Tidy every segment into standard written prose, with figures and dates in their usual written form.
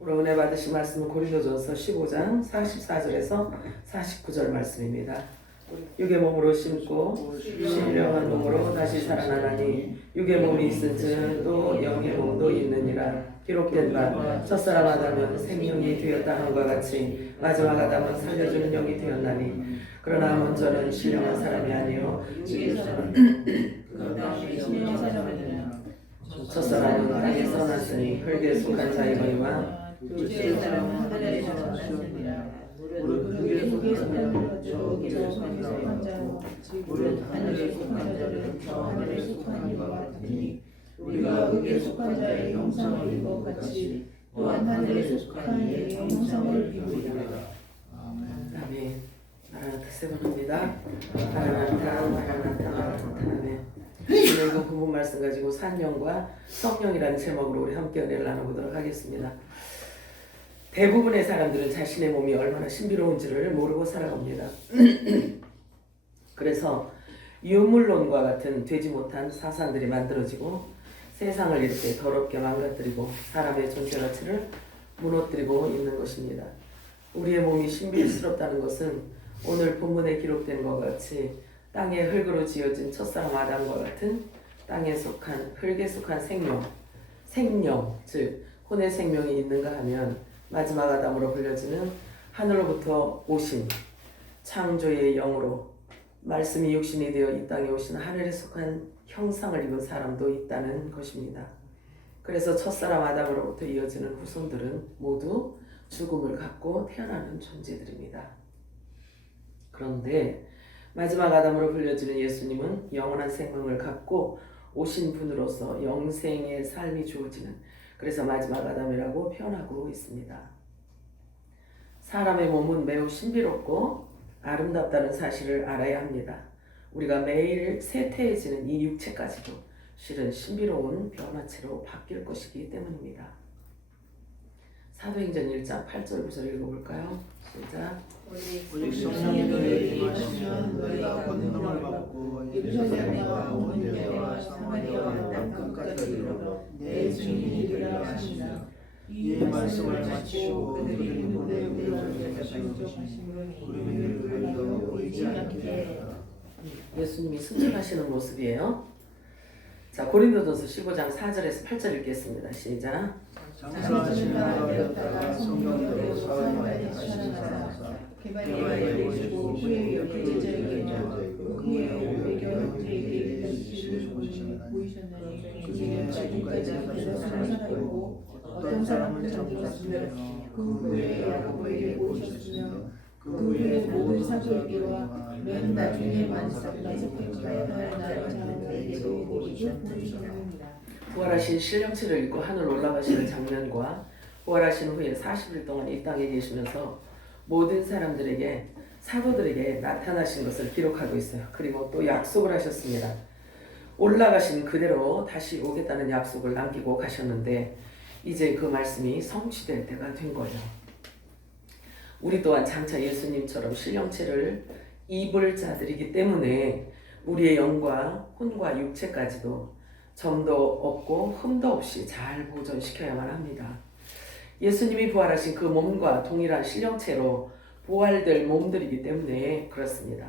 오늘 은혜 받으신 말씀은 고린도전서 15장 44절에서 49절 말씀입니다. 육의 몸으로 심고 신령한 몸으로 다시 살아나나니 육의 몸이 있은즉 또 영의 몸도 있느니라. 기록된 바 첫사람 아담은 생명이 되었다 함과 같이 마지막 아담은 살려주는 영이 되었나니 그러나 먼저는 신령한 사람이 아니요 첫사람은 땅에서 났으니 흙에 속한 자이거니와 둘째 사람은 하늘에서 났습니다. 무릇 흙에 속한 저 속한 자와 무릇 하늘에 속한 자는 저 하늘에 속한 이와 같으니 우리가 흙에 속한 자의 형상을 입어 같이 또한 하늘에 속한 이의 형상을 입으리라. 아멘. 마라나타 세 번 합니다. 마라나타 마라나타 마라나타. 아멘. 오늘 그 본문 말씀 가지고 산영과 성령이라는 제목으로 우리 함께 은혜를 나눠보도록 하겠습니다. 대부분의 사람들은 자신의 몸이 얼마나 신비로운지를 모르고 살아갑니다. 그래서 유물론과 같은 되지 못한 사상들이 만들어지고 세상을 이렇게 더럽게 망가뜨리고 사람의 존재 가치를 무너뜨리고 있는 것입니다. 우리의 몸이 신비스럽다는 것은 오늘 본문에 기록된 것과 같이 땅의 흙으로 지어진 첫사람 아담과 같은 땅에 속한 흙에 속한 생명, 즉 혼의 생명이 있는가 하면 마지막 아담으로 불려지는 하늘로부터 오신 창조의 영으로 말씀이 육신이 되어 이 땅에 오신 하늘에 속한 형상을 입은 사람도 있다는 것입니다. 그래서 첫사람 아담으로부터 이어지는 후손들은 모두 죽음을 갖고 태어나는 존재들입니다. 그런데 마지막 아담으로 불려지는 예수님은 영원한 생명을 갖고 오신 분으로서 영생의 삶이 주어지는, 그래서 마지막 아담이라고 표현하고 있습니다. 사람의 몸은 매우 신비롭고 아름답다는 사실을 알아야 합니다. 우리가 매일 쇠퇴해지는 이 육체까지도 실은 신비로운 변화체로 바뀔 것이기 때문입니다. 사도행전 1장 8절 9절 읽어볼까요? 시작. 오직 성령이 너희에게 임하시면 너희가 권능을 받고 예루살렘과 온 유대와 사마리아와 땅 끝까지 이르러 내 증인이 되리라 하시며 이 말씀을 마치시고 그들이 무대 위에서 인정하시니 구름이 가리어 보이지 않게 하였다. 예수님이 승천하시는 모습이에요. 자, 고린도전서 15장 4절에서 8절 읽겠습니다. 시작. 장사하신 나라였다가 성경대로 사람을 하시사 개발에 이르시고 후에 옆에 제자에게 후에 500여 그들에게 보이셨나니 지금까지 앞에서 살아있고 어떤 사람은 잠들었으며 그 후에 야고보에게 보이셨으며 그 후에 모든 사도에게와 맨 나중에 만삭까지 가야 할 나의 자녀에게도 보이셨느니라. 부활하신 신령체를 입고 하늘 올라가시는 장면과 부활하신 후에 40일 동안 이 땅에 계시면서 모든 사람들에게, 사도들에게 나타나신 것을 기록하고 있어요. 그리고 또 약속을 하셨습니다. 올라가신 그대로 다시 오겠다는 약속을 남기고 가셨는데 이제 그 말씀이 성취될 때가 된 거예요. 우리 또한 장차 예수님처럼 신령체를 입을 자들이기 때문에 우리의 영과 혼과 육체까지도 점도 없고 흠도 없이 잘 보존시켜야만 합니다. 예수님이 부활하신 그 몸과 동일한 신령체로 부활될 몸들이기 때문에 그렇습니다.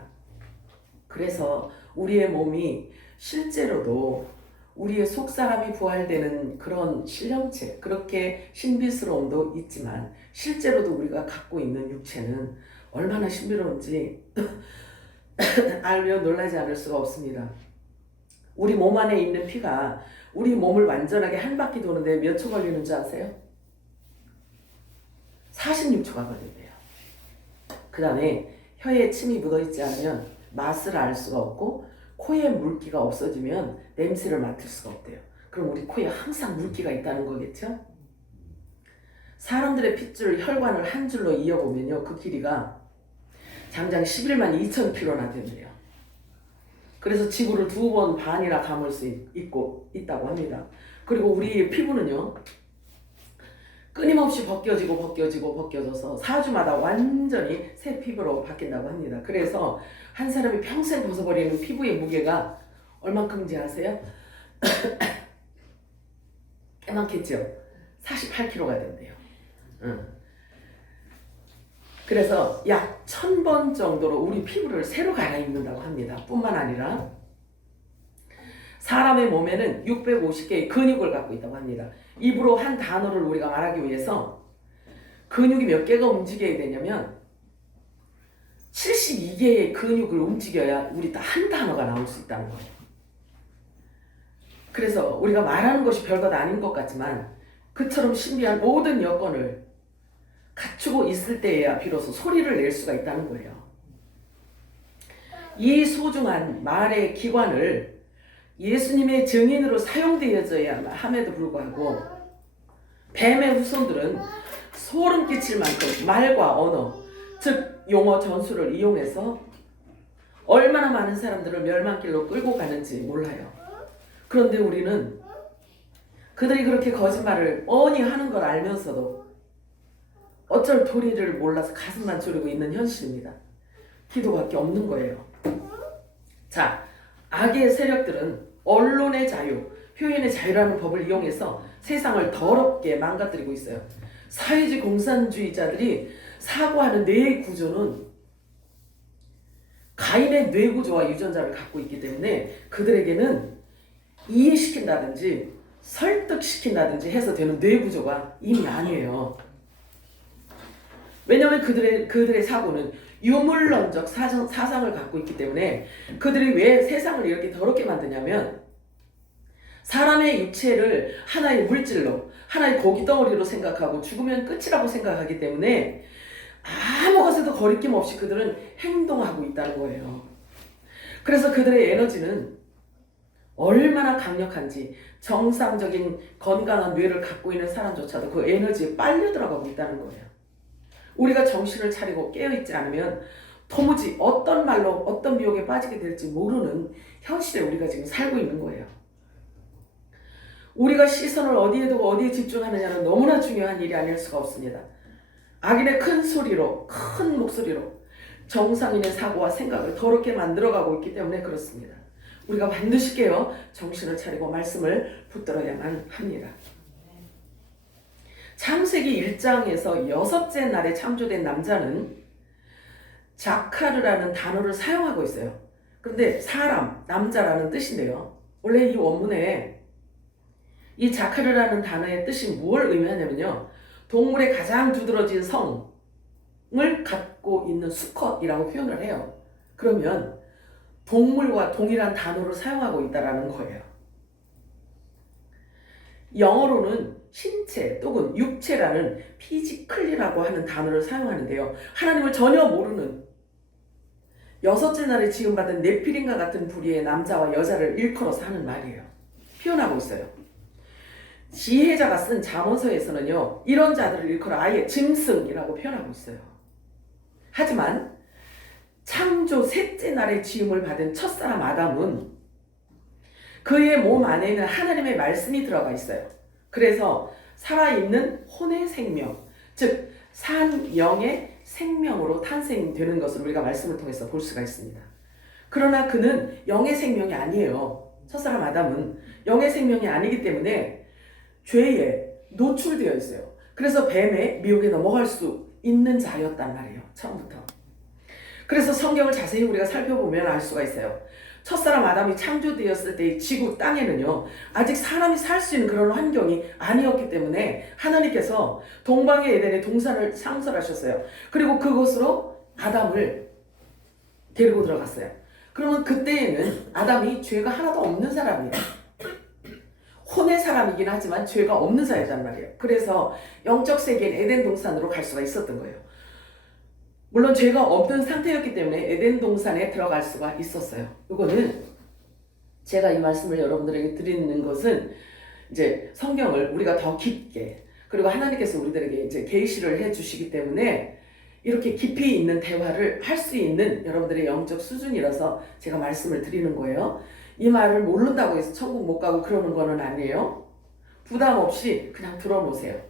그래서 우리의 몸이 실제로도 우리의 속사람이 부활되는 그런 신령체, 그렇게 신비스러움도 있지만 실제로도 우리가 갖고 있는 육체는 얼마나 신비로운지 알며 놀라지 않을 수가 없습니다. 우리 몸 안에 있는 피가 우리 몸을 완전하게 한 바퀴 도는데 몇 초 걸리는 줄 아세요? 46초가 걸린대요. 그 다음에 혀에 침이 묻어있지 않으면 맛을 알 수가 없고 코에 물기가 없어지면 냄새를 맡을 수가 없대요. 그럼 우리 코에 항상 물기가 있다는 거겠죠? 사람들의 핏줄, 혈관을 한 줄로 이어보면요, 그 길이가 장장 11만 2천 킬로나 된대요. 그래서 지구를 2번 반이나 감을 수 있다고 합니다. 그리고 우리 피부는요, 끊임없이 벗겨져서 4주마다 완전히 새 피부로 바뀐다고 합니다. 그래서 한 사람이 평생 벗어버리는 피부의 무게가 얼만큼인지 아세요? 꽤 많겠죠? 48kg가 된대요. 그래서 약 1000번 정도로 우리 피부를 새로 갈아입는다고 합니다. 뿐만 아니라 사람의 몸에는 650개의 근육을 갖고 있다고 합니다. 입으로 한 단어를 우리가 말하기 위해서 근육이 몇 개가 움직여야 되냐면 72개의 근육을 움직여야 우리 한 단어가 나올 수 있다는 거예요. 그래서 우리가 말하는 것이 별것 아닌 것 같지만 그처럼 신비한 모든 여건을 갖추고 있을 때에야 비로소 소리를 낼 수가 있다는 거예요. 이 소중한 말의 기관을 예수님의 증인으로 사용되어져야 함에도 불구하고 뱀의 후손들은 소름 끼칠 만큼 말과 언어, 즉 용어 전술을 이용해서 얼마나 많은 사람들을 멸망길로 끌고 가는지 몰라요. 그런데 우리는 그들이 그렇게 거짓말을 뻔히 하는 걸 알면서도 어쩔 도리를 몰라서 가슴만 졸이고 있는 현실입니다. 기도밖에 없는 거예요. 자, 악의 세력들은 언론의 자유, 표현의 자유라는 법을 이용해서 세상을 더럽게 망가뜨리고 있어요. 사회주의 공산주의자들이 사고하는 뇌의 구조는 가인의 뇌 구조와 유전자를 갖고 있기 때문에 그들에게는 이해시킨다든지 설득시킨다든지 해서 되는 뇌 구조가 이미 아니에요. 왜냐하면 그들의 사고는 유물론적 사상을 갖고 있기 때문에 그들이 왜 세상을 이렇게 더럽게 만드냐면 사람의 육체를 하나의 물질로, 하나의 고기 덩어리로 생각하고 죽으면 끝이라고 생각하기 때문에 아무 것에도 거리낌 없이 그들은 행동하고 있다는 거예요. 그래서 그들의 에너지는 얼마나 강력한지 정상적인 건강한 뇌를 갖고 있는 사람조차도 그 에너지에 빨려 들어가고 있다는 거예요. 우리가 정신을 차리고 깨어있지 않으면 도무지 어떤 말로 어떤 미혹에 빠지게 될지 모르는 현실에 우리가 지금 살고 있는 거예요. 우리가 시선을 어디에 두고 어디에 집중하느냐는 너무나 중요한 일이 아닐 수가 없습니다. 악인의 큰 소리로, 큰 목소리로 정상인의 사고와 생각을 더럽게 만들어가고 있기 때문에 그렇습니다. 우리가 반드시 깨어 정신을 차리고 말씀을 붙들어야만 합니다. 창세기 1장에서 6째 날에 창조된 남자는 자카르라는 단어를 사용하고 있어요. 그런데 사람, 남자라는 뜻인데요. 원래 이 원문에 이 자카르라는 단어의 뜻이 무엇을 의미하냐면요. 동물의 가장 두드러진 성을 갖고 있는 수컷이라고 표현을 해요. 그러면 동물과 동일한 단어를 사용하고 있다는 거예요. 영어로는 신체 또는 육체라는 피지컬이라고 하는 단어를 사용하는데요. 하나님을 전혀 모르는 6째 날에 지음받은 네피림과 같은 부류의 남자와 여자를 일컬어서 하는 말이에요. 표현하고 있어요. 지혜자가 쓴 잠언서에서는요. 이런 자들을 일컬어 아예 짐승이라고 표현하고 있어요. 하지만 창조 3째 날에 지음을 받은 첫사람 아담은 그의 몸 안에는 하나님의 말씀이 들어가 있어요. 그래서 살아있는 혼의 생명, 즉 산 영의 생명으로 탄생되는 것을 우리가 말씀을 통해서 볼 수가 있습니다. 그러나 그는 영의 생명이 아니에요. 첫사람 아담은 영의 생명이 아니기 때문에 죄에 노출되어 있어요. 그래서 뱀의 미혹에 넘어갈 수 있는 자였단 말이에요. 처음부터. 그래서 성경을 자세히 우리가 살펴보면 알 수가 있어요. 첫사람 아담이 창조되었을 때의 지구 땅에는요. 아직 사람이 살 수 있는 그런 환경이 아니었기 때문에 하나님께서 동방의 에덴의 동산을 창설하셨어요. 그리고 그곳으로 아담을 데리고 들어갔어요. 그러면 그때에는 아담이 죄가 하나도 없는 사람이에요. 혼의 사람이긴 하지만 죄가 없는 자였단 말이에요. 그래서 영적 세계인 에덴 동산으로 갈 수가 있었던 거예요. 물론 죄가 없는 상태였기 때문에 에덴 동산에 들어갈 수가 있었어요. 이거는 제가 이 말씀을 여러분들에게 드리는 것은 이제 성경을 우리가 더 깊게 그리고 하나님께서 우리들에게 이제 계시를 해 주시기 때문에 이렇게 깊이 있는 대화를 할 수 있는 여러분들의 영적 수준이라서 제가 말씀을 드리는 거예요. 이 말을 모른다고 해서 천국 못 가고 그러는 거는 아니에요. 부담 없이 그냥 들어놓으세요.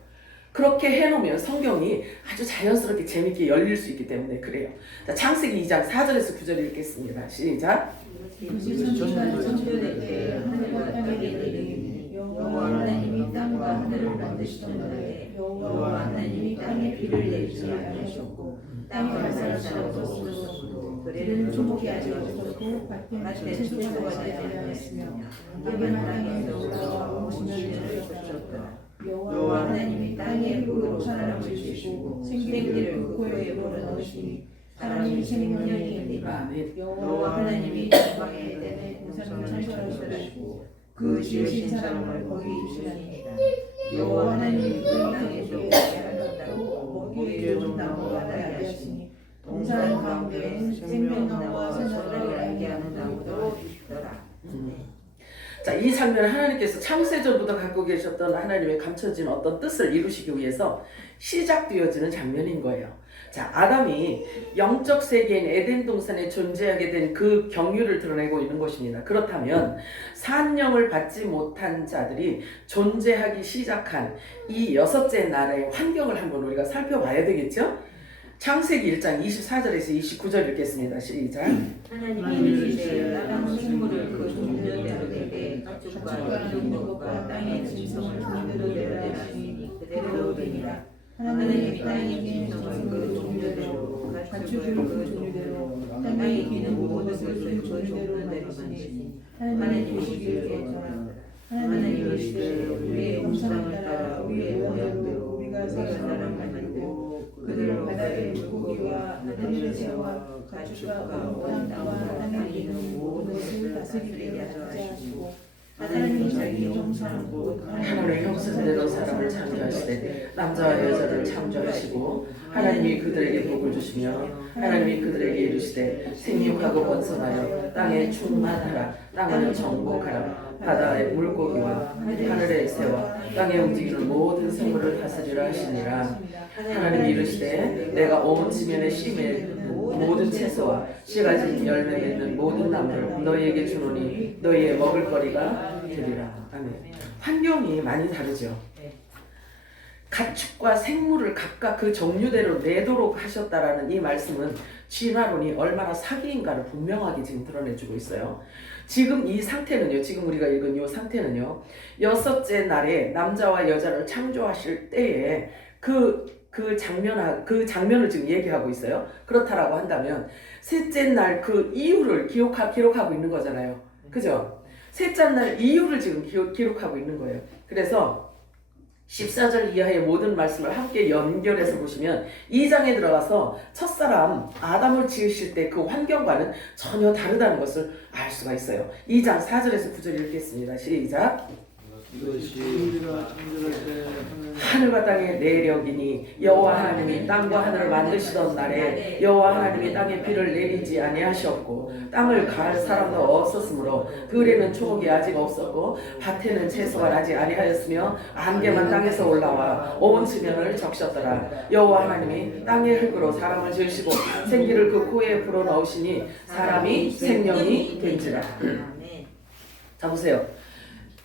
그렇게 해놓으면 성경이 아주 자연스럽게 재밌게 열릴 수 있기 때문에 그래요. 자, 창세기 2장 4절에서 9절 읽겠습니다. 시작. 천지가 창조될 때 하늘과 땅이 이르니 여호와 하나님이 땅과 하늘을 만드시던 날에 여호와 하나님이 비를 내리지 아니하셨고 땅을 하사하시고 없었고 그들은 조목이 아직 없었고 밭은 채소가 되지 아니하였으며 안개만 땅에서 올라와 오시는 쫓았다. 여호와 하나님이 땅의 흙으로 사람을 지으시고 생기를 그 코에 불어넣으시니 사람이 생명력이니라. 여호와 하나님이 영광의 에덴에 우상을 창조하시고 그 지으신 사람을 거기 두시니라. 여호와 하나님이 그 땅에 하셨고 거기에 좋은 나무가 나게 하시니 동산 가운데에는 생명나무와 선악을 알게 하는 나무도 있더라. 자, 이 장면은 하나님께서 창세전부터 갖고 계셨던 하나님의 감춰진 어떤 뜻을 이루시기 위해서 시작되어지는 장면인 거예요. 자, 아담이 영적 세계인 에덴 동산에 존재하게 된 그 경륜을 드러내고 있는 것입니다. 그렇다면 산령을 받지 못한 자들이 존재하기 시작한 이 여섯째 나라의 환경을 한번 우리가 살펴봐야 되겠죠? 창세기 1장 24절에서 29절 읽겠습니다. 시작. 하나님이 이르시되 땅 생물을 그 종류대로 되되 가축과 이동된 것과 땅의 짐승을 종류대로 되시니 그대로 되니라. 하나님이 땅의 짐승을 그 종류대로 가축을 그 종류대로 땅에 기는 모든 것을 그 종류대로 만드시니 하나님이 보시기에 좋았더라. 하나님이 이르시되 우리의 형상을 따라 우리의 모양대로 우리가 사람을 만들고 그들을 바다의 물고기와 하늘의 새와 가축과 온 땅과 땅에 있는 모든 것을 다스리게 하자 하시고 하나님이 자기 형상 곧 하나님의 형상대로 사람을 창조하시되 남자와 여자를 창조하시고 하나님이 그들에게 복을 주시며 하나님이 그들에게 이르시되 생육하고 번성하여 땅에 충만하라. 땅을 정복하라. 바다의 물고기와 하늘의 새와 땅에 움직이는 모든 생물을 다스리라 하시니라. 하나님이 이르시되 내가 온 지면에 심에 모든 채소와 씨 가진 열매 맺는 모든 나무를 너희에게 주노니 너희의 먹을거리가 되리라. 아멘. 환경이 많이 다르죠. 가축과 생물을 각각 그 종류대로 내도록 하셨다라는 이 말씀은 진화론이 얼마나 사기인가를 분명하게 지금 드러내주고 있어요. 지금 이 상태는요, 지금 우리가 읽은 이 상태는요, 여섯째 날에 남자와 여자를 창조하실 때에 그 장면을 지금 얘기하고 있어요. 그렇다라고 한다면 셋째 날 그 이유를 기록하고 있는 거잖아요. 그죠? 셋째 날 이유를 지금 기록하고 있는 거예요. 그래서 14절 이하의 모든 말씀을 함께 연결해서 보시면 2장에 들어가서 첫사람 아담을 지으실 때 그 환경과는 전혀 다르다는 것을 알 수가 있어요. 2장 4절에서 9절 읽겠습니다. 시작. 이것이 우리가 창조할 때 하늘과 땅의 내력이니 여호와 하나님이 땅과 하늘을 만드시던 날에 여호와 하나님이 땅에 비를 내리지 아니하셨고 땅을 갈 사람도 없었으므로 들에는 초목이 아직 없었고 밭에는 채소가 나지 아니하였으며 안개만 땅에서 올라와 온 지면을 적셨더라. 여호와 하나님이 땅의 흙으로 사람을 지으시고 생기를 그 코에 불어넣으시니 사람이 생명이 된지라. 자 보세요.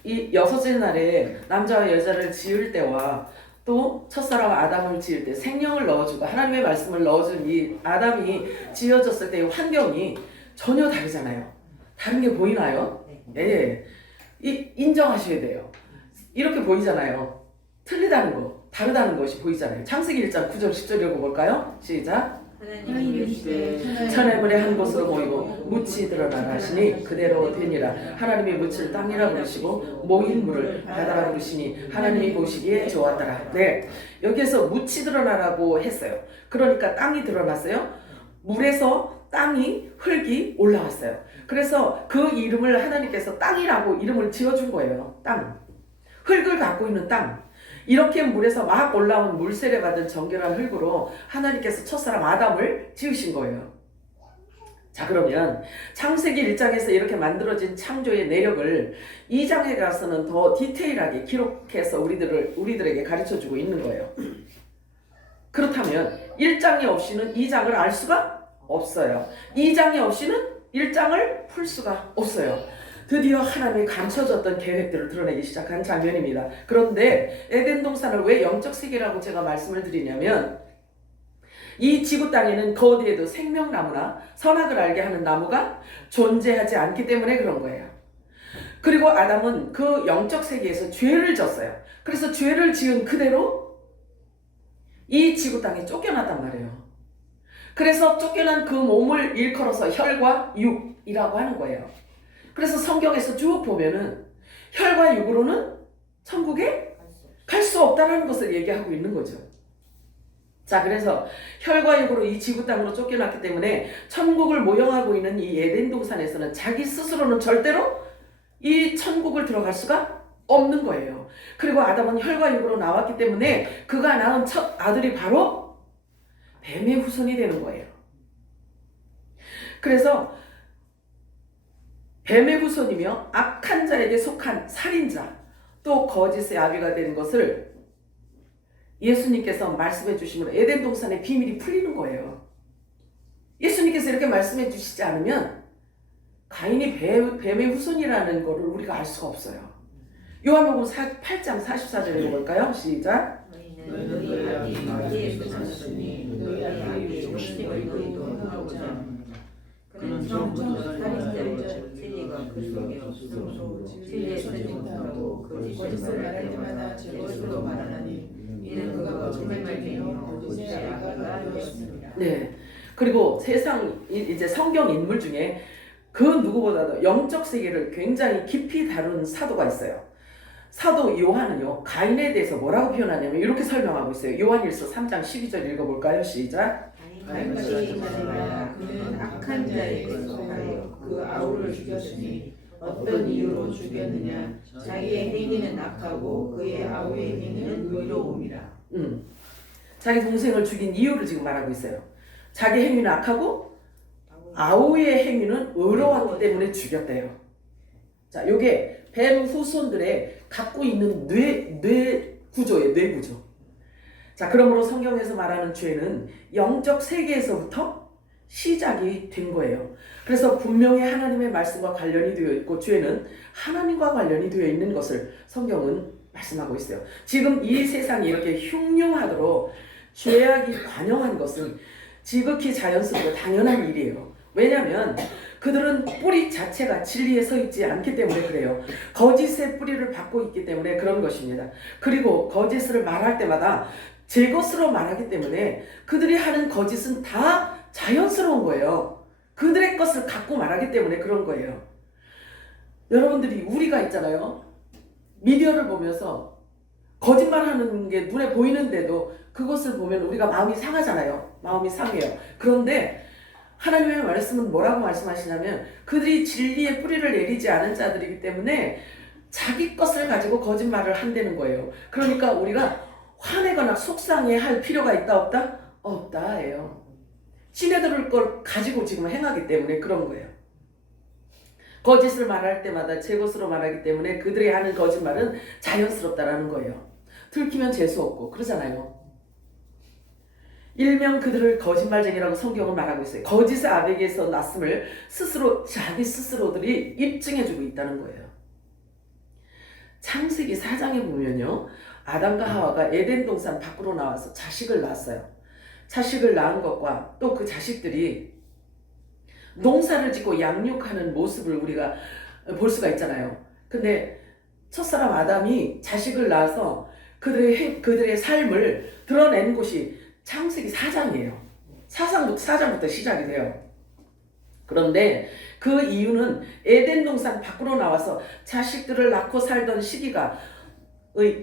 이 여섯째 날에 남자와 여자를 지을 때와 또 첫사람 아담을 지을 때 생명을 넣어주고 하나님의 말씀을 넣어준 이 아담이 지어졌을 때의 환경이 전혀 다르잖아요. 다른 게 보이나요? 네. 인정하셔야 돼요. 이렇게 보이잖아요. 틀리다는 거, 다르다는 것이 보이잖아요. 창세기 1장 9절 10절 읽어볼까요? 시작. 하나님이 이르시되 천해물의 한 곳으로 모이고 묻이 드러나라 하시니 그대로 되니라. 하나님이 묻을 땅이라 부르시고 모인 물을 바다라 부르시니 하나님이 보시기에 좋았더라. 네, 여기에서 묻이 드러나라고 했어요. 그러니까 땅이 드러났어요. 물에서 흙이 올라왔어요. 그래서 그 이름을 하나님께서 땅이라고 이름을 지어준 거예요. 땅, 흙을 갖고 있는 땅. 이렇게 물에서 막 올라온 물세례 받은 정결한 흙으로 하나님께서 첫사람 아담을 지으신 거예요. 자, 그러면 창세기 1장에서 이렇게 만들어진 창조의 내력을 2장에 가서는 더 디테일하게 기록해서 우리들에게 가르쳐주고 있는 거예요. 그렇다면 1장이 없이는 2장을 알 수가 없어요. 2장이 없이는 1장을 풀 수가 없어요. 드디어 하나님이 감춰졌던 계획들을 드러내기 시작한 장면입니다. 그런데 에덴 동산을 왜 영적 세계라고 제가 말씀을 드리냐면 이 지구 땅에는 그 어디에도 생명나무나 선악을 알게 하는 나무가 존재하지 않기 때문에 그런 거예요. 그리고 아담은 그 영적 세계에서 죄를 졌어요. 그래서 죄를 지은 그대로 이 지구 땅에 쫓겨났단 말이에요. 그래서 쫓겨난 그 몸을 일컬어서 혈과 육이라고 하는 거예요. 그래서 성경에서 쭉 보면은 혈과 육으로는 천국에 갈 수 없다는 것을 얘기하고 있는 거죠. 자, 그래서 혈과 육으로 이 지구 땅으로 쫓겨났기 때문에 천국을 모형하고 있는 이 에덴 동산에서는 자기 스스로는 절대로 이 천국을 들어갈 수가 없는 거예요. 그리고 아담은 혈과 육으로 나왔기 때문에 그가 낳은 첫 아들이 바로 뱀의 후손이 되는 거예요. 그래서 뱀의 후손이며 악한 자에게 속한 살인자, 또 거짓의 아비가 되는 것을 예수님께서 말씀해 주심으로 에덴 동산의 비밀이 풀리는 거예요. 예수님께서 이렇게 말씀해 주시지 않으면 가인이 뱀의 후손이라는 것을 우리가 알 수가 없어요. 요한복음 8장 44절에 볼까요? 시작. 너희는 너희 아비 마귀에서 샀으니 너희 아비의 욕심을 너희도 행하고자 합니다. 그는 처음부터 살인자이자 진리가 그 속에 없으므로 진리의 선지 못하고 거짓을 말할 때마다 제 것으로 말하나니 이는 그가 거짓말 되며 거짓의 아비가 되었습니다. 네. 그리고 세상 이제 성경 인물 중에 그 누구보다도 영적 세계를 굉장히 깊이 다룬 사도가 있어요. 사도 요한은요, 가인에 대해서 뭐라고 표현하냐면 이렇게 설명하고 있어요. 요한일서 3장 12절 읽어볼까요? 시작. 가인같이 행하지 말라. 그는 악한 자에게 속하여 그 아우를 죽였으니 어떤 이유로 죽였느냐. 자기의 행위는 악하고 그의 아우의 행위는 의로움이라. 자기 동생을 죽인 이유를 지금 말하고 있어요. 자기 행위는 악하고 아우의 행위는 의로웠기 때문에 죽였대요. 자, 요게 뱀 후손들의 갖고 있는 뇌 구조예요. 뇌 구조. 자, 그러므로 성경에서 말하는 죄는 영적 세계에서부터 시작이 된 거예요. 그래서 분명히 하나님의 말씀과 관련이 되어 있고 죄는 하나님과 관련이 되어 있는 것을 성경은 말씀하고 있어요. 지금 이 세상이 이렇게 흉흉하도록 죄악이 관영한 것은 지극히 자연스럽고 당연한 일이에요. 왜냐하면 그들은 뿌리 자체가 진리에 서 있지 않기 때문에 그래요. 거짓의 뿌리를 받고 있기 때문에 그런 것입니다. 그리고 거짓을 말할 때마다 제 것으로 말하기 때문에 그들이 하는 거짓은 다 자연스러운 거예요. 그들의 것을 갖고 말하기 때문에 그런 거예요. 여러분들이 우리가 있잖아요. 미디어를 보면서 거짓말하는 게 눈에 보이는데도 그것을 보면 우리가 마음이 상하잖아요. 마음이 상해요. 그런데 하나님의 말씀은 뭐라고 말씀하시냐면 그들이 진리의 뿌리를 내리지 않은 자들이기 때문에 자기 것을 가지고 거짓말을 한다는 거예요. 그러니까 우리가 화내거나 속상해 할 필요가 있다 없다? 없다예요. 지네들 걸 가지고 지금 행하기 때문에 그런 거예요. 거짓을 말할 때마다 제 것으로 말하기 때문에 그들이 하는 거짓말은 자연스럽다라는 거예요. 들키면 재수없고 그러잖아요. 일명 그들을 거짓말쟁이라고 성경은 말하고 있어요. 거짓의 아비에게서 났음을 자기 스스로들이 입증해주고 있다는 거예요. 창세기 4장에 보면요. 아담과 하와가 에덴 동산 밖으로 나와서 자식을 낳았어요. 자식을 낳은 것과 또 그 자식들이 농사를 짓고 양육하는 모습을 우리가 볼 수가 있잖아요. 근데 첫사람 아담이 자식을 낳아서 그들의 삶을 드러낸 곳이 창세기 4장이에요. 4장부터 시작이 돼요. 그런데 그 이유는 에덴 동산 밖으로 나와서 자식들을 낳고 살던 시기가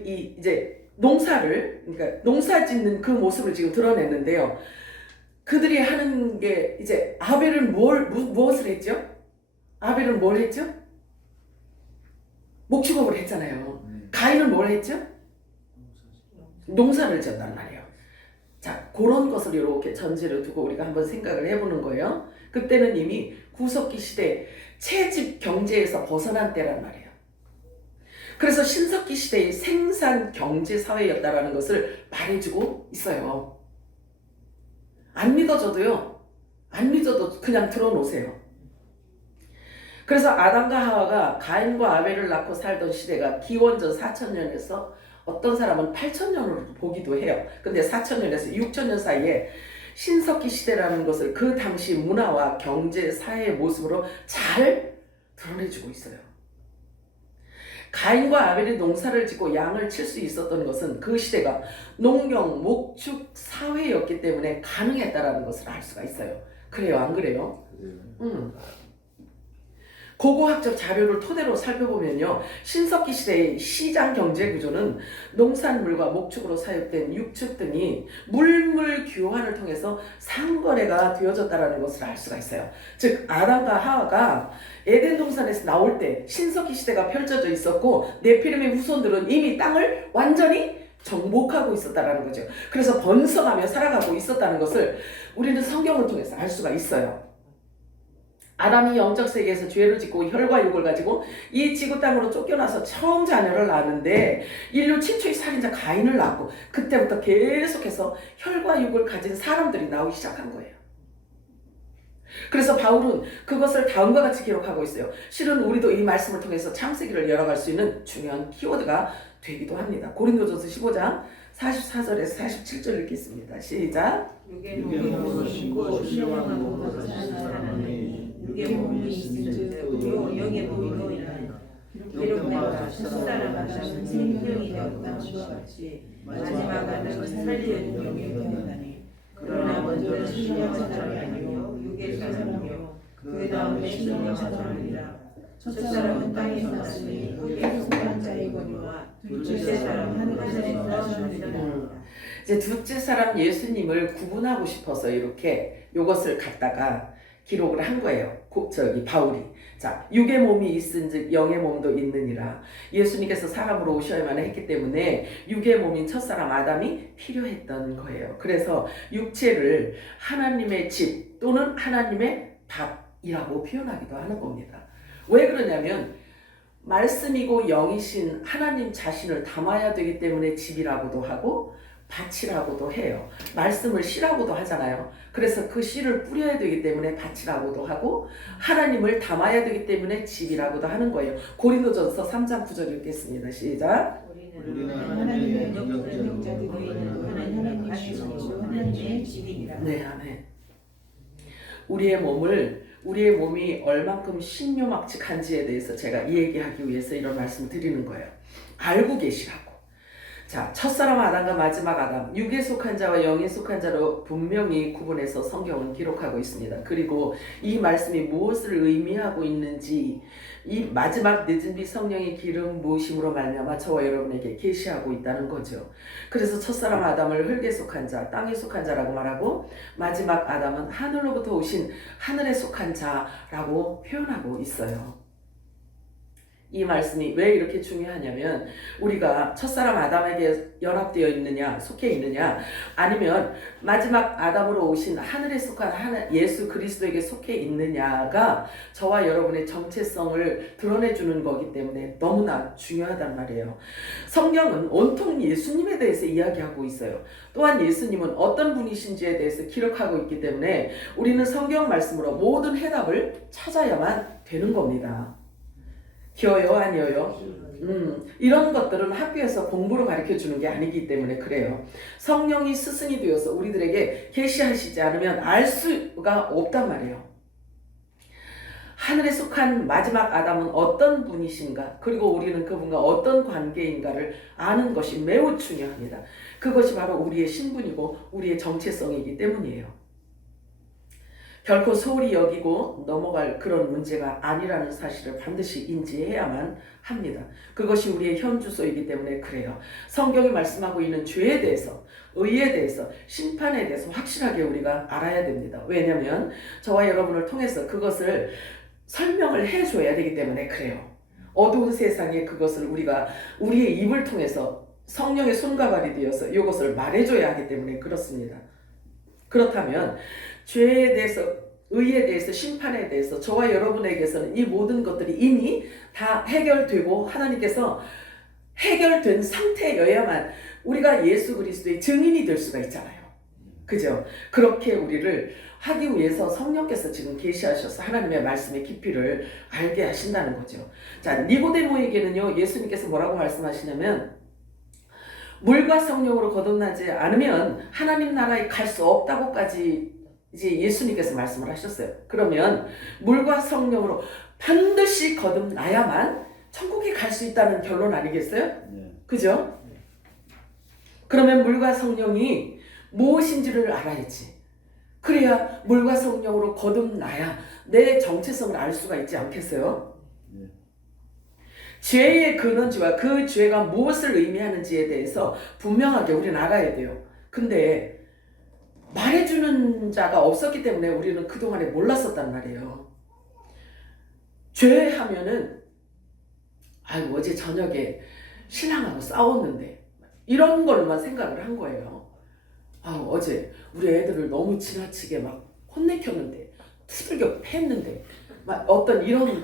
이제 그러니까 농사 짓는 그 모습을 지금 드러냈는데요. 그들이 하는 게 이제 아벨은 무엇을 했죠? 아벨은 뭘 했죠? 목축업을 했잖아요. 가인은 뭘 했죠? 농사를 지었단 말이에요. 자, 그런 것을 이렇게 전제를 두고 우리가 한번 생각을 해보는 거예요. 그때는 이미 구석기 시대 채집 경제에서 벗어난 때란 말이에요. 그래서 신석기 시대의 생산 경제 사회였다라는 것을 말해주고 있어요. 안 믿어도 그냥 들어놓으세요. 그래서 아담과 하와가 가인과 아벨을 낳고 살던 시대가 기원전 4,000년에서 어떤 사람은 8,000년으로 보기도 해요. 근데 4,000년에서 6,000년 사이에 신석기 시대라는 것을 그 당시 문화와 경제, 사회의 모습으로 잘 드러내주고 있어요. 가인과 아벨이 농사를 짓고 양을 칠 수 있었던 것은 그 시대가 농경, 목축 사회였기 때문에 가능했다라는 것을 알 수가 있어요. 그래요, 안 그래요? 고고학적 자료를 토대로 살펴보면요, 신석기 시대의 시장 경제 구조는 농산물과 목축으로 사육된 육축 등이 물물 교환을 통해서 상거래가 되어졌다는 것을 알 수가 있어요. 즉 아담과 하와가 에덴 동산에서 나올 때 신석기 시대가 펼쳐져 있었고 네피림의 후손들은 이미 땅을 완전히 정복하고 있었다는 거죠. 그래서 번성하며 살아가고 있었다는 것을 우리는 성경을 통해서 알 수가 있어요. 아담이 영적 세계에서 죄를 짓고 혈과 육을 가지고 이 지구 땅으로 쫓겨나서 처음 자녀를 낳았는데 인류 최초의 살인자 가인을 낳고 그때부터 계속해서 혈과 육을 가진 사람들이 나오기 시작한 거예요. 그래서 바울은 그것을 다음과 같이 기록하고 있어요. 실은 우리도 이 말씀을 통해서 창세기를 열어갈 수 있는 중요한 키워드가 되기도 합니다. 고린도전서 15장 44절에서 47절 읽겠습니다. 시작. 육의 몸으로 신고 신령한 몸으로 사는 사람이 육의 몸이 있은즉 또 영의 몸으로 인하여 기록된 첫사람 아담은 생명이 되었다는 것 같이 마지막 아담은 살리는 영이 되었다니. 그러나 먼저는 신령한 사람이 아니요 육의 사람이요 그 다음에 신령한 사람이라. 첫사람은 땅에서 났으니 그에 속한 자이거니와 둘째 사람은 하늘에서 나신 사람이라. 이제 둘째 사람 예수님을 구분하고 싶어서 이렇게 이것을 갖다가 기록을 한 거예요. 바울이. 자, 육의 몸이 있은즉 영의 몸도 있느니라. 예수님께서 사람으로 오셔야만 했기 때문에 육의 몸인 첫사람 아담이 필요했던 거예요. 그래서 육체를 하나님의 집 또는 하나님의 밥이라고 표현하기도 하는 겁니다. 왜 그러냐면 말씀이고 영이신 하나님 자신을 담아야 되기 때문에 집이라고도 하고 밭이라고도 해요. 말씀을 씨라고도 하잖아요. 그래서 그 씨를 뿌려야 되기 때문에 밭이라고도 하고 하나님을 담아야 되기 때문에 집이라고도 하는 거예요. 고린도전서 3장 9절 읽겠습니다. 시작. 우리는 하나님의 영적자들이 보이는 하나님의 가시고 하나님의 집이니라. 네, 아멘. 우리의 몸이 얼만큼 신묘막측한지에 대해서 제가 얘기하기 위해서 이런 말씀을 드리는 거예요. 알고 계시라고. 자, 첫사람 아담과 마지막 아담, 육에 속한 자와 영에 속한 자로 분명히 구분해서 성경은 기록하고 있습니다. 그리고 이 말씀이 무엇을 의미하고 있는지 이 마지막 늦은 빛 성령의 기름 부으심으로 말미암아 저와 여러분에게 계시하고 있다는 거죠. 그래서 첫사람 아담을 흙에 속한 자, 땅에 속한 자라고 말하고 마지막 아담은 하늘로부터 오신 하늘에 속한 자라고 표현하고 있어요. 이 말씀이 왜 이렇게 중요하냐면 우리가 첫사람 아담에게 연합되어 있느냐, 속해 있느냐, 아니면 마지막 아담으로 오신 하늘에 속한 예수 그리스도에게 속해 있느냐가 저와 여러분의 정체성을 드러내주는 거기 때문에 너무나 중요하단 말이에요. 성경은 온통 예수님에 대해서 이야기하고 있어요. 또한 예수님은 어떤 분이신지에 대해서 기록하고 있기 때문에 우리는 성경 말씀으로 모든 해답을 찾아야만 되는 겁니다. 기어요? 아니어요? 이런 것들은 학교에서 공부로 가르쳐 주는 게 아니기 때문에 그래요. 성령이 스승이 되어서 우리들에게 계시하시지 않으면 알 수가 없단 말이에요. 하늘에 속한 마지막 아담은 어떤 분이신가, 그리고 우리는 그분과 어떤 관계인가를 아는 것이 매우 중요합니다. 그것이 바로 우리의 신분이고 우리의 정체성이기 때문이에요. 결코 소홀히 여기고 넘어갈 그런 문제가 아니라는 사실을 반드시 인지해야만 합니다. 그것이 우리의 현 주소이기 때문에 그래요. 성경이 말씀하고 있는 죄에 대해서, 의에 대해서, 심판에 대해서 확실하게 우리가 알아야 됩니다. 왜냐하면 저와 여러분을 통해서 그것을 설명을 해줘야 되기 때문에 그래요. 어두운 세상에 그것을 우리가 우리의 입을 통해서 성령의 손과 발이 되어서 이것을 말해줘야 하기 때문에 그렇습니다. 그렇다면 죄에 대해서, 의에 대해서, 심판에 대해서 저와 여러분에게서는 이 모든 것들이 이미 다 해결되고 하나님께서 해결된 상태여야만 우리가 예수 그리스도의 증인이 될 수가 있잖아요. 그죠? 그렇게 우리를 하기 위해서 성령께서 지금 계시하셔서 하나님의 말씀의 깊이를 알게 하신다는 거죠. 자, 니고데모에게는요, 예수님께서 뭐라고 말씀하시냐면 물과 성령으로 거듭나지 않으면 하나님 나라에 갈 수 없다고까지 이제 예수님께서 말씀을 하셨어요. 그러면 물과 성령으로 반드시 거듭나야만 천국에 갈 수 있다는 결론 아니겠어요? 네. 그죠? 그러면 물과 성령이 무엇인지를 알아야지. 그래야 물과 성령으로 거듭나야 내 정체성을 알 수가 있지 않겠어요? 네. 죄의 근원지와 그 죄가 무엇을 의미하는지에 대해서 분명하게 우리는 알아야 돼요. 근데 말해주는 자가 없었기 때문에 우리는 그동안에 몰랐었단 말이에요. 죄 하면은 아이고 어제 저녁에 신랑하고 싸웠는데 이런 걸로만 생각을 한 거예요. 어제 우리 애들을 너무 지나치게 막 혼내켰는데 두들겨 팼는데 막 어떤 이런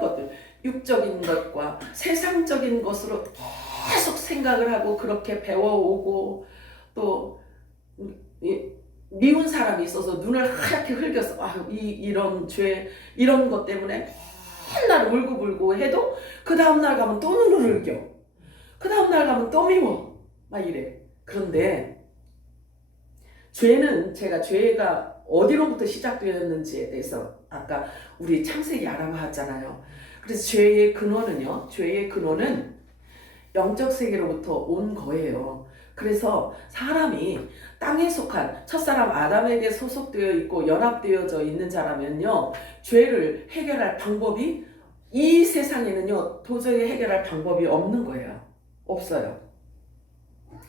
것들 육적인 것과 세상적인 것으로 계속 생각을 하고 그렇게 배워오고 또 미운 사람이 있어서 눈을 하얗게 흘겨서 이런 죄 이런 것 때문에 맨날 울고불고 해도 그 다음날 가면 또 눈을 흘겨. 그 다음날 가면 또 미워. 막 이래. 그런데 제가 죄가 어디로부터 시작되었는지에 대해서 아까 우리 창세기 알아봤잖아요. 그래서 죄의 근원은 영적 세계로부터 온 거예요. 그래서 사람이 땅에 속한 첫사람 아담에게 소속되어 있고 연합되어져 있는 자라면요, 죄를 해결할 방법이 이 세상에는요 도저히 해결할 방법이 없는 거예요. 없어요.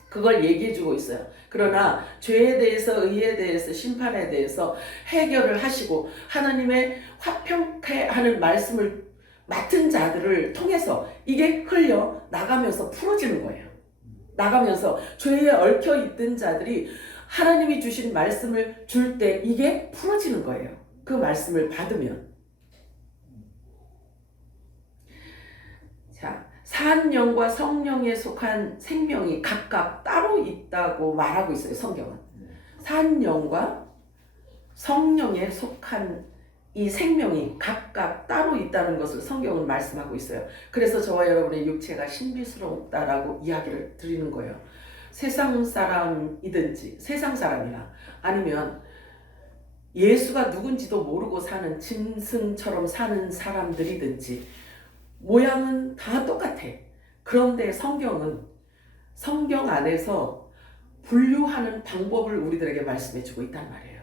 그걸 얘기해주고 있어요. 그러나 죄에 대해서, 의에 대해서, 심판에 대해서 해결을 하시고 하나님의 화평케 하는 말씀을 맡은 자들을 통해서 이게 흘려 나가면서 풀어지는 거예요. 나가면서 죄에 얽혀 있던 자들이 하나님이 주신 말씀을 줄 때 이게 풀어지는 거예요. 그 말씀을 받으면. 자, 산영과 성령에 속한 생명이 각각 따로 있다고 말하고 있어요. 성경은. 산영과 성령에 속한 이 생명이 각각 따로 있다는 것을 성경은 말씀하고 있어요. 그래서 저와 여러분의 육체가 신비스럽다라고 이야기를 드리는 거예요. 세상 사람이든지 세상 사람이나 아니면 예수가 누군지도 모르고 사는 짐승처럼 사는 사람들이든지 모양은 다 똑같아. 그런데 성경은 성경 안에서 분류하는 방법을 우리들에게 말씀해주고 있단 말이에요.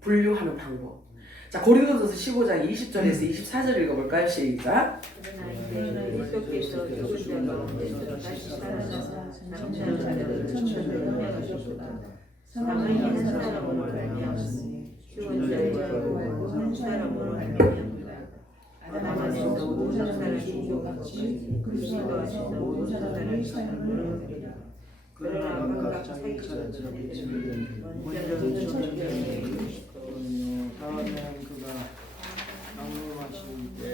분류하는 방법. 자, 고린도전서 15장 20절에서 24절 읽어볼까요? 시작. 그러나 이제 그리스도께서 죽은 자 가운데서 다시 살아나사 잠자는 자들을 천천히 해하셨도다. 사망이 한 사람으로 말미암았으니 죽은 자의 자유가 한 사람으로 말미암았다. 아담 안에서 모든 사람이 죽어같이 그리스도 안에서 모든 사람이 삶을 얻으리라. 그러나 각각 자기 처처럼 비추는 원자적인 천국에 다음에 그가 강림하실 때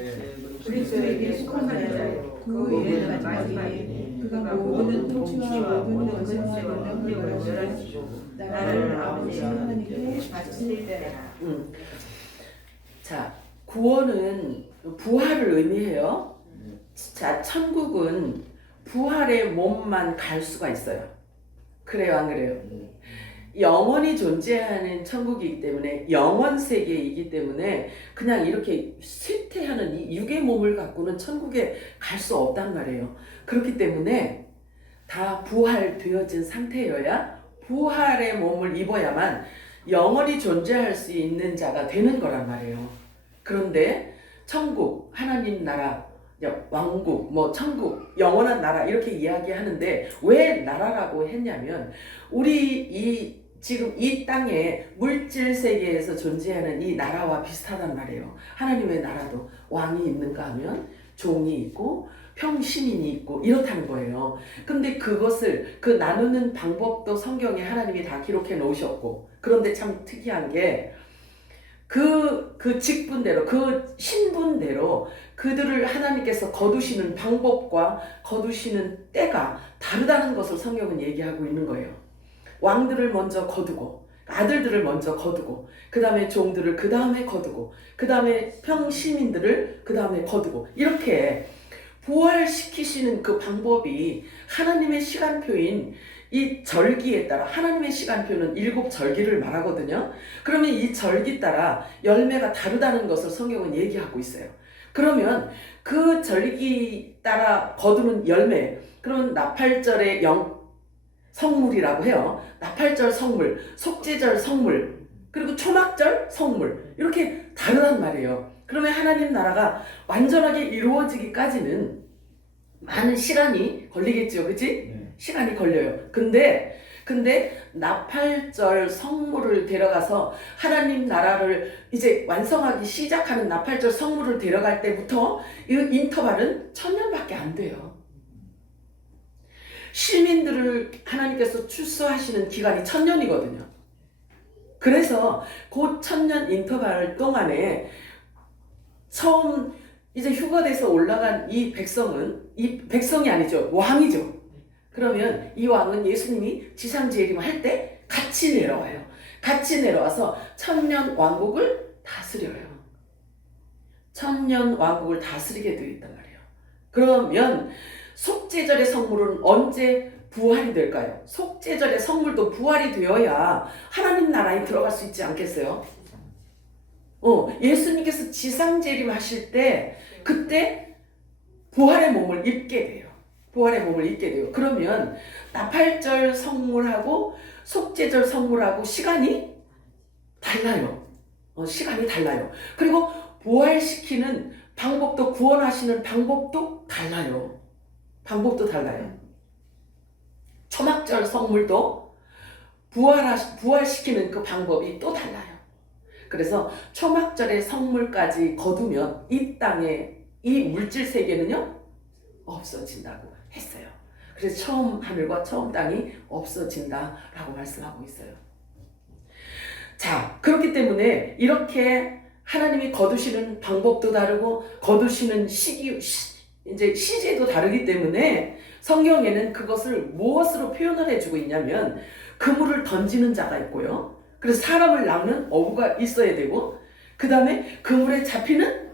그리스도에게 속한 자요 그 외에는 마지막에 그가 모든 통치와 모든 권세와 능력을 멸하시고 나를 아버지 하나님께 바칠 때라. 자, 구원은 부활을 의미해요. 자, 천국은 부활의 몸만 갈 수가 있어요. 그래요, 안 그래요? 영원히 존재하는 천국이기 때문에 영원 세계이기 때문에 그냥 이렇게 쇠퇴하는 이 육의 몸을 갖고는 천국에 갈 수 없단 말이에요. 그렇기 때문에 다 부활되어진 상태여야 부활의 몸을 입어야만 영원히 존재할 수 있는 자가 되는 거란 말이에요. 그런데 천국, 하나님 나라, 왕국, 천국, 영원한 나라 이렇게 이야기하는데 왜 나라라고 했냐면 우리 지금 이 땅에 물질 세계에서 존재하는 이 나라와 비슷하단 말이에요. 하나님의 나라도 왕이 있는가 하면 종이 있고 평시민이 있고 이렇다는 거예요. 근데 그것을 나누는 방법도 성경에 하나님이 다 기록해 놓으셨고, 그런데 참 특이한 게 그 직분대로 그 신분대로 그들을 하나님께서 거두시는 방법과 거두시는 때가 다르다는 것을 성경은 얘기하고 있는 거예요. 왕들을 먼저 거두고 아들들을 먼저 거두고 그 다음에 종들을 그 다음에 거두고 그 다음에 평시민들을 그 다음에 거두고 이렇게 부활시키시는 그 방법이 하나님의 시간표인 이 절기에 따라, 하나님의 시간표는 7절기를 말하거든요. 그러면 이 절기 따라 열매가 다르다는 것을 성경은 얘기하고 있어요. 그러면 그 절기 따라 거두는 열매, 그러면 나팔절의 성물이라고 해요. 나팔절 성물, 속죄절 성물, 그리고 초막절 성물, 이렇게 다르단 말이에요. 그러면 하나님 나라가 완전하게 이루어지기까지는 많은 시간이 걸리겠죠, 그치? 시간이 걸려요. 근데 나팔절 성물을 데려가서 하나님 나라를 이제 완성하기 시작하는 나팔절 성물을 데려갈 때부터 이 인터벌은 1000년밖에 안 돼요. 시민들을 하나님께서 출소하시는 기간이 1000년이거든요. 그래서 그 1000년 인터벌 동안에 처음 이제 휴거돼서 올라간 이 백성이 아니죠. 왕이죠. 그러면 이 왕은 예수님이 지상재림할 때 같이 내려와요. 같이 내려와서 1000년 왕국을 다스려요. 1000년 왕국을 다스리게 되어 있단 말이에요. 그러면 속죄절의 성물은 언제 부활이 될까요? 속죄절의 성물도 부활이 되어야 하나님 나라에 들어갈 수 있지 않겠어요? 예수님께서 지상재림하실 때 그때 부활의 몸을 입게 돼요. 부활의 몸을 입게 돼요. 그러면 나팔절 성물하고 속죄절 성물하고 시간이 달라요. 시간이 달라요. 그리고 부활시키는 방법도, 구원하시는 방법도 달라요. 방법도 달라요. 초막절 성물도 부활시키는 그 방법이 또 달라요. 그래서 초막절의 성물까지 거두면 이 땅에 이 물질 세계는요 없어진다고 했어요. 그래서 처음 하늘과 처음 땅이 없어진다라고 말씀하고 있어요. 자, 그렇기 때문에 이렇게 하나님이 거두시는 방법도 다르고 거두시는 이제 시제도 다르기 때문에 성경에는 그것을 무엇으로 표현을 해주고 있냐면 그물을 던지는 자가 있고요. 그래서 사람을 낚는 어부가 있어야 되고 그 다음에 그물에 잡히는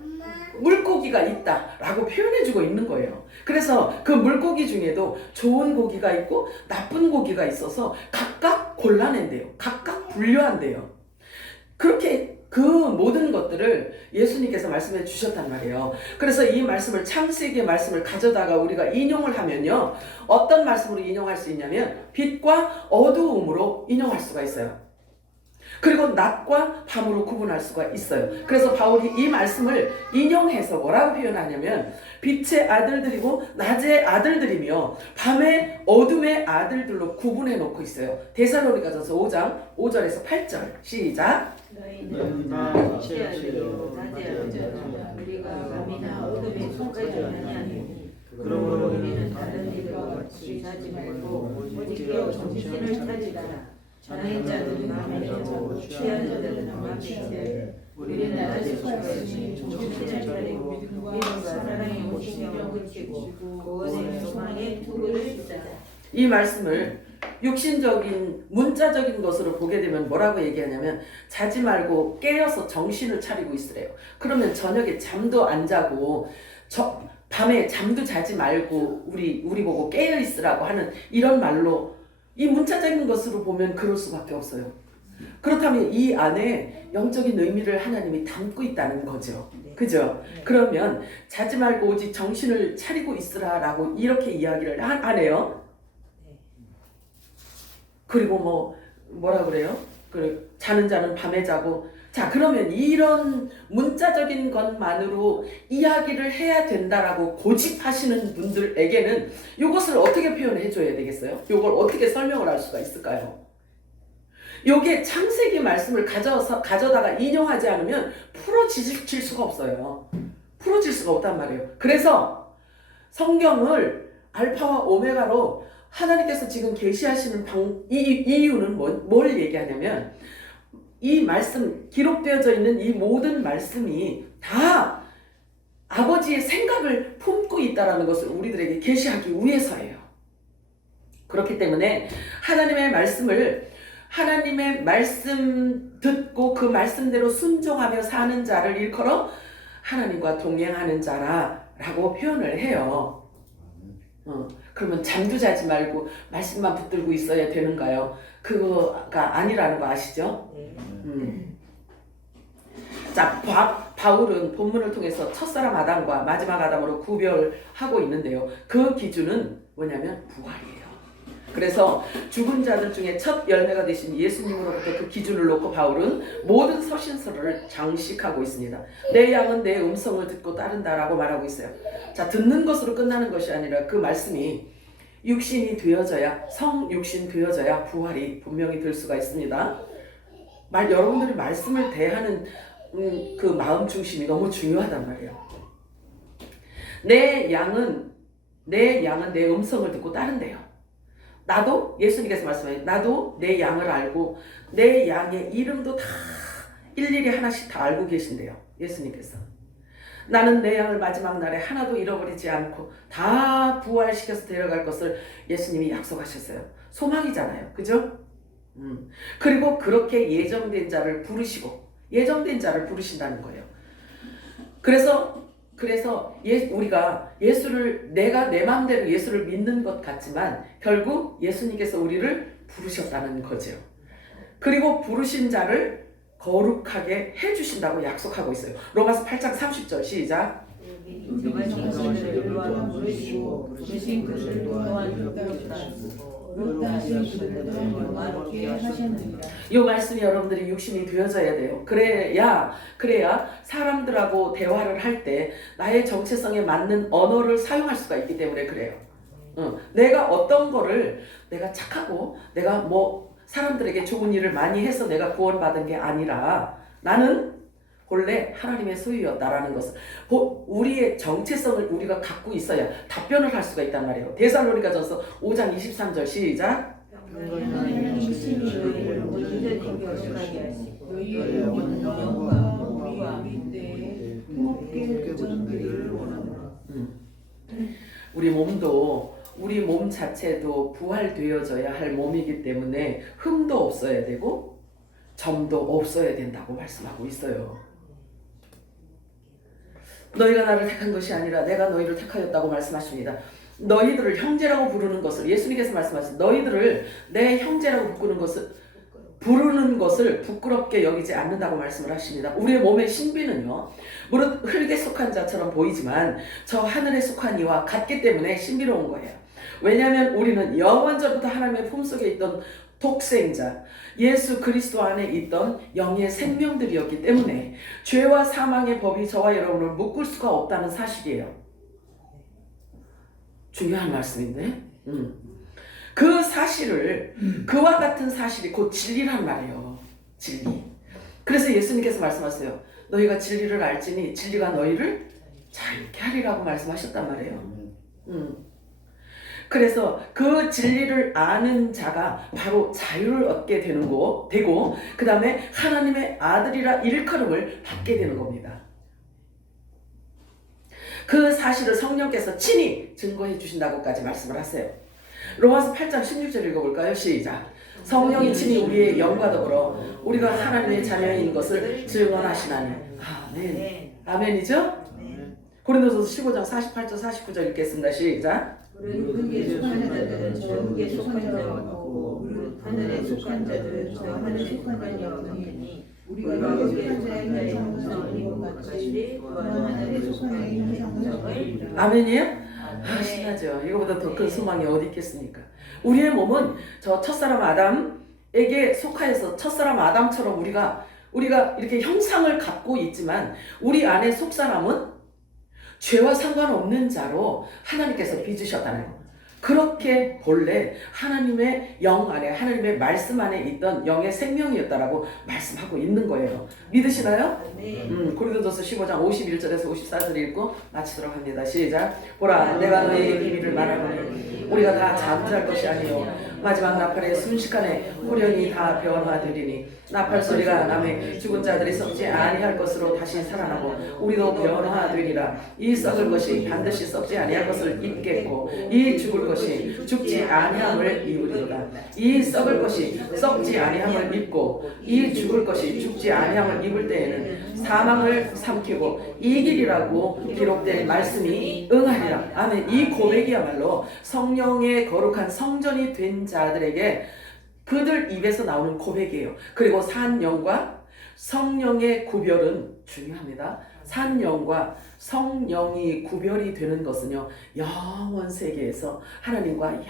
물고기가 있다라고 표현해주고 있는 거예요. 그래서 그 물고기 중에도 좋은 고기가 있고 나쁜 고기가 있어서 각각 골라낸대요. 각각 분류한대요. 그렇게 그 모든 것들을 예수님께서 말씀해 주셨단 말이에요. 그래서 이 말씀을 창세기의 말씀을 가져다가 우리가 인용을 하면요. 어떤 말씀으로 인용할 수 있냐면 빛과 어두움으로 인용할 수가 있어요. 그리고 낮과 밤으로 구분할 수가 있어요. 그래서 바울이 이 말씀을 인용해서 뭐라고 표현하냐면 빛의 아들들이고 낮의 아들들이며 밤의 어둠의 아들들로 구분해 놓고 있어요. 데살로니가전서 5장 5절에서 8절 시작. 너희는 다 빛의 아들이요 낮의 아들이라 우리가 밤이나 어둠에 속하지 아니하니 그러므로 우리는 다른 이들과 같이 자지 말고 오직 깨어 정신을 차리라. 자는 자들은 밤에 자고 취한 자들은 밤에 자되 우리는 낮에 속하였으니 정신을 차리고 믿음과 사랑의 오시며 그치고 구원의 소망의 투구를 숫자. 이 말씀을 육신적인 문자적인 것으로 보게 되면 뭐라고 얘기하냐면 자지 말고 깨어서 정신을 차리고 있으래요. 그러면 저녁에 잠도 안 자고 밤에 잠도 자지 말고 우리 보고 깨어 있으라고 하는 이런 말로 이 문자적인 것으로 보면 그럴 수밖에 없어요. 그렇다면 이 안에 영적인 의미를 하나님이 담고 있다는 거죠. 그죠? 그러면 자지 말고 오직 정신을 차리고 있으라라고 이렇게 이야기를 하네요. 그리고 뭐라 그래요? 자는 자는 밤에 자고. 자, 그러면 이런 문자적인 것만으로 이야기를 해야 된다라고 고집하시는 분들에게는 이것을 어떻게 표현해 줘야 되겠어요? 이걸 어떻게 설명을 할 수가 있을까요? 요게 창세기 말씀을 가져다가 인용하지 않으면 풀어질 수가 없어요. 풀어질 수가 없단 말이에요. 그래서 성경을 알파와 오메가로 하나님께서 지금 계시하시는 이유는 뭘 얘기하냐면 이 말씀, 기록되어져 있는 이 모든 말씀이 다 아버지의 생각을 품고 있다는 것을 우리들에게 계시하기 위해서예요. 그렇기 때문에 하나님의 말씀 듣고 그 말씀대로 순종하며 사는 자를 일컬어 하나님과 동행하는 자라고 표현을 해요. 그러면 잠도 자지 말고 말씀만 붙들고 있어야 되는가요? 그거가 아니라는 거 아시죠? 자, 바울은 본문을 통해서 첫사람 아담과 마지막 아담으로 구별하고 있는데요. 그 기준은 뭐냐면 부활이에요. 그래서 죽은 자들 중에 첫 열매가 되신 예수님으로부터 그 기준을 놓고 바울은 모든 서신서를 장식하고 있습니다. 내 양은 내 음성을 듣고 따른다라고 말하고 있어요. 자, 듣는 것으로 끝나는 것이 아니라 그 말씀이 육신이 되어져야, 성육신 되어져야 부활이 분명히 될 수가 있습니다. 여러분들이 말씀을 대하는 그 마음 중심이 너무 중요하단 말이에요. 내 양은 내 음성을 듣고 따른대요. 나도 예수님께서 말씀하신 나도 내 양을 알고 내 양의 이름도 다 일일이 하나씩 다 알고 계신대요. 예수님께서. 나는 내 양을 마지막 날에 하나도 잃어버리지 않고 다 부활시켜서 데려갈 것을 예수님이 약속하셨어요. 소망이잖아요. 그죠? 그리고 그렇게 예정된 자를 부르신다는 거예요. 그래서 우리가 예수를, 내가 내 마음대로 예수를 믿는 것 같지만 결국 예수님께서 우리를 부르셨다는 거죠. 그리고 부르신 자를 거룩하게 해주신다고 약속하고 있어요. 로마서 8장 30절 시작. 이 말씀이 여러분들이 육신이 되어져야 돼요. 그래야 사람들하고 대화를 할 때 나의 정체성에 맞는 언어를 사용할 수가 있기 때문에 그래요. 내가 어떤 거를 내가 착하고 내가 뭐 사람들에게 좋은 일을 많이 해서 내가 구원받은 게 아니라 나는 본래 하나님의 소유였다라는 것을 우리의 정체성을 우리가 갖고 있어야 답변을 할 수가 있단 말이에요. 데살로니가전서 5장 23절 시작. 우리 몸 자체도 부활되어져야 할 몸이기 때문에 흠도 없어야 되고 점도 없어야 된다고 말씀하고 있어요. 너희가 나를 택한 것이 아니라 내가 너희를 택하였다고 말씀하십니다. 너희들을 형제라고 부르는 것을, 예수님께서 말씀하신 너희들을 내 형제라고 부르는 것을 부끄럽게 여기지 않는다고 말씀을 하십니다. 우리의 몸의 신비는요, 물론 흙에 속한 자처럼 보이지만 저 하늘에 속한 이와 같기 때문에 신비로운 거예요. 왜냐하면 우리는 영원전부터 하나님의 품속에 있던 독생자 예수 그리스도 안에 있던 영의 생명들이었기 때문에 죄와 사망의 법이 저와 여러분을 묶을 수가 없다는 사실이에요. 중요한 말씀인데 그 사실을, 그와 같은 사실이 곧 진리란 말이에요. 진리. 그래서 예수님께서 말씀하세요. 너희가 진리를 알지니 진리가 너희를 자유케 하리라고 말씀하셨단 말이에요. 그래서 그 진리를 아는 자가 바로 자유를 얻게 되고 그 다음에 하나님의 아들이라 일컬음을 받게 되는 겁니다. 그 사실을 성령께서 친히 증거해 주신다고까지 말씀을 하세요. 로마서 8장 16절 읽어볼까요? 시작. 성령이 친히 우리의 영과 더불어 우리가 하나님의 자녀인 것을 증언하시나니. 아멘. 아멘이죠? 고린도서 15장 48절 49절 읽겠습니다. 시작. 흙에 속한 자들은 저 흙에 속한 자와 같고 하늘에 속한 자들은 저 하늘에 속한 자와 같으니 우리가 흙에 속한 자의 형상을 입은 것 같이 또한 하늘에 속한 자의 형상을. 아멘이에요? 신나죠. 이거보다 더 큰 소망이 어디 있겠습니까? 우리의 몸은 저 첫사람 아담에게 속하여서 첫사람 아담처럼 우리가 이렇게 형상을 갖고 있지만 우리 안에 속사람은 죄와 상관없는 자로 하나님께서 빚으셨다는 거. 그렇게 본래 하나님의 영 안에, 하나님의 말씀 안에 있던 영의 생명이었다라고 말씀하고 있는 거예요. 믿으시나요? 고린도전서 15장 51절에서 54절 읽고 마치도록 합니다. 시작. 보라, 내가 너희에게 비밀을 말하노니 우리가 다 잠잘 것이 아니요 마지막 나팔의 순식간에 후련히 다 변화되리니 나팔 소리가 남의 죽은 자들이 썩지 아니할 것으로 다시 살아나고 우리도 변화되리라. 이 썩을 것이 반드시 썩지 아니할 것을 입겠고 이 죽을 것이 죽지 아니함을 입으리로다. 이 썩을 것이 썩지 아니함을 입고 이 죽을 것이 죽지 아니함을 입을 때에는 사망을 삼키고 이기리라고 기록된 말씀이 응하리라. 아멘. 이 고백이야말로 성령의 거룩한 성전이 된 자들에게 그들 입에서 나오는 고백이에요. 그리고 산 영과 성령의 구별은 중요합니다. 산 영과 성령이 구별이 되는 것은요, 영원 세계에서 하나님과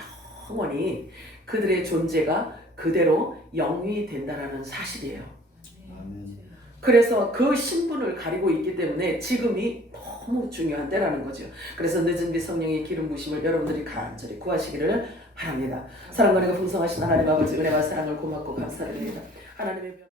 영원히 그들의 존재가 그대로 영위 된다라는 사실이에요. 아멘. 그래서 그 신분을 가리고 있기 때문에 지금이 너무 중요한 때라는 거죠. 그래서 늦은 빛 성령의 기름 부심을 여러분들이 간절히 구하시기를 바랍니다. 사랑과 은혜가 풍성하신 하나님 아버지, 은혜와 사랑을 고맙고 감사드립니다. 하나님의